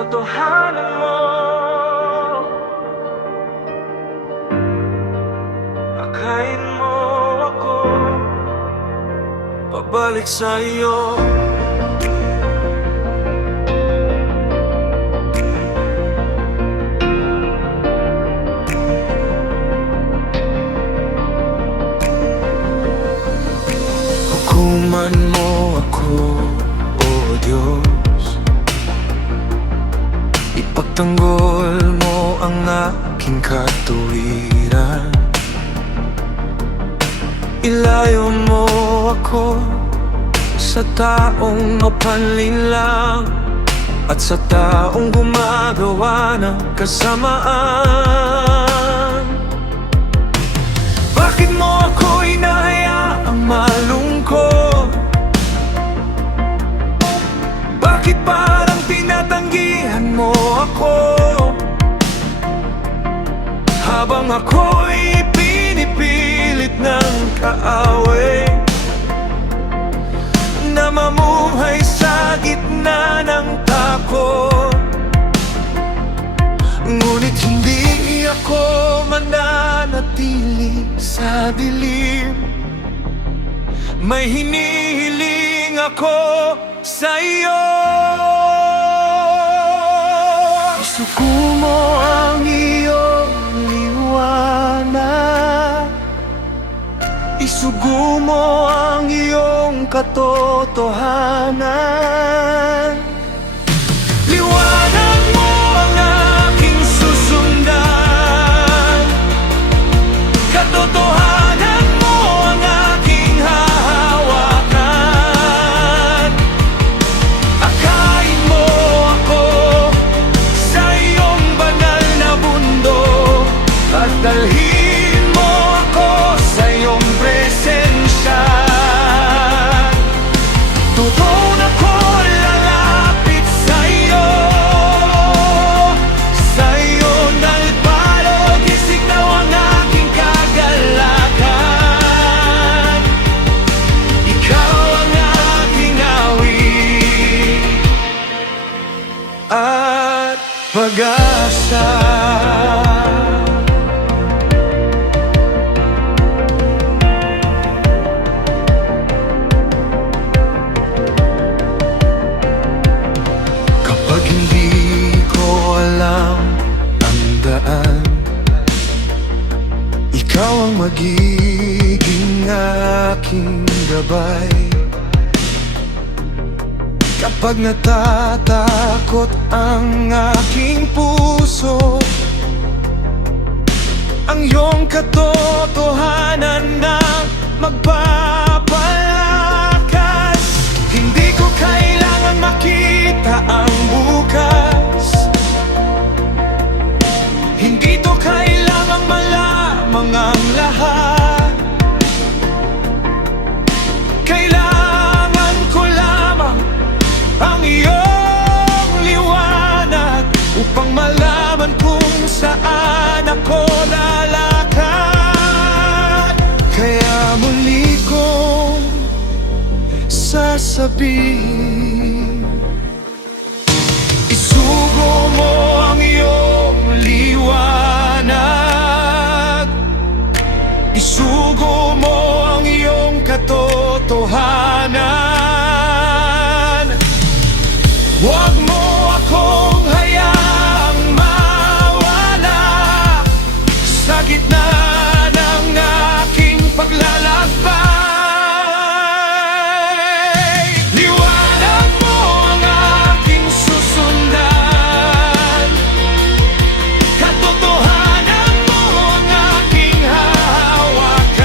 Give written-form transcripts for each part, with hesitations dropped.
katotohanan mo. Akayin mo ako pabalik sa iyo. Hukuman mo ako, O Diyos. Ipagtanggol mo ang aking katuwiran. Ilayo mo ako sa taong mapanlinlang at sa taong gumagawa ng kasamaan. Bakit mo ako inahayaang malungkot? Bakit parang tinatanggihan mo ako? Habang ako'y pinipilit ng kaaway na mamuhay sa gitna ng takot. Ngunit hindi ako mananatili sa dilim. May hinihiling ako sa iyo. Isugo mo ang iyong liwanag. Isugo mo ang iyong katotohanan. Liwanag mo ang aking susundan. Katotohanan mo ang aking hahawakan. Akayin mo ako sa iyong banal na bundok at dalhin mo ako sa iyong presensya. Tugon ako lalapit sa iyo, sa iyo nalpalog, isignaw ang aking kagalakan. Ikaw ang aking awit at pag-asa. Kapag hindi ko alam ang daan, ikaw ang magiging aking gabay. Kapag natatakot ang aking puso, ang iyong katotohanan na magpapalakas. Hindi ko kailangan makita ang bukas. Hindi to kailangang malamang ang lahat. Kailangan ko lamang ang iyong liwanag upang malaman kung saan ako lalakad. Kaya muli kong sasabihin, isugo mo ang iyong liwanag. Isugo mo ang iyong katotohanan. Huwag mo akong hayaang mawala sa gitna ng aking paglalakbay. Liwanag mo ang aking susundan. Katotohanan mo ang aking hahawakan.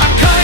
Akayin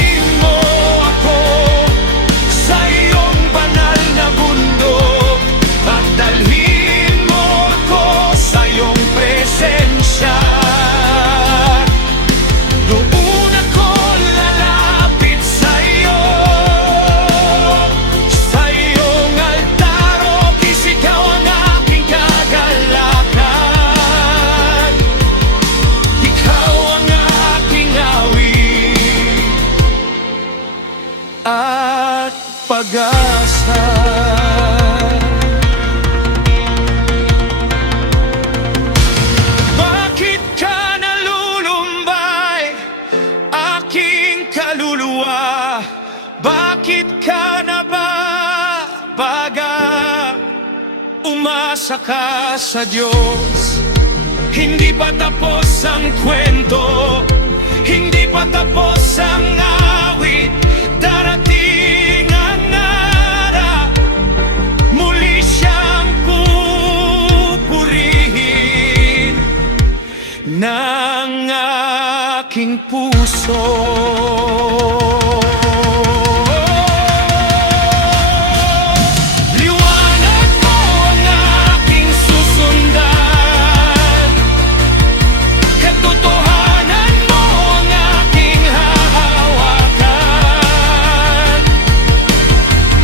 umaasa ka sa Diyos. Hindi pa tapos ang kwento, hindi pa tapos ang awit. Darating ang araw, muli siyang pupurihin ng aking puso. Liwanag mo ang aking susundan, katotohanan mo ang aking hahawakan.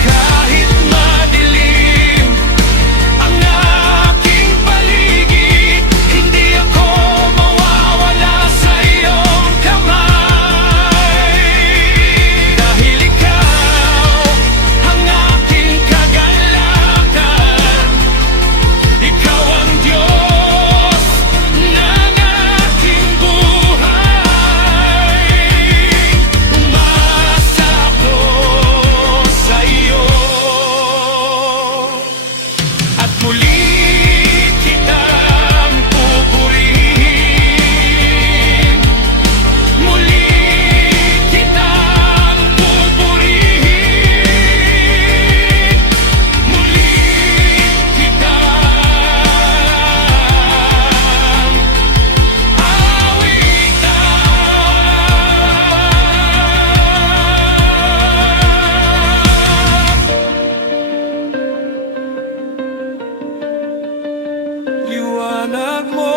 Kahit madilim ang aking paligid, hindi ako mawawala sa iyong kamay. Dahil ikaw ang aking kagalakan, ikaw ang Diyos ng aking buhay. Umaasa ako sa iyo, at muli kitang pupurihin. Muli kitang pupurihin. Muli kitang awitan. Liwanag mo,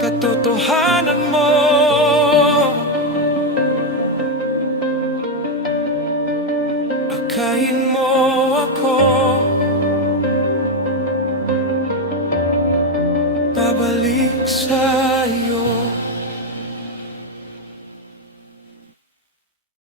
katotohanan mo, akayin mo ako, babalik sa iyo.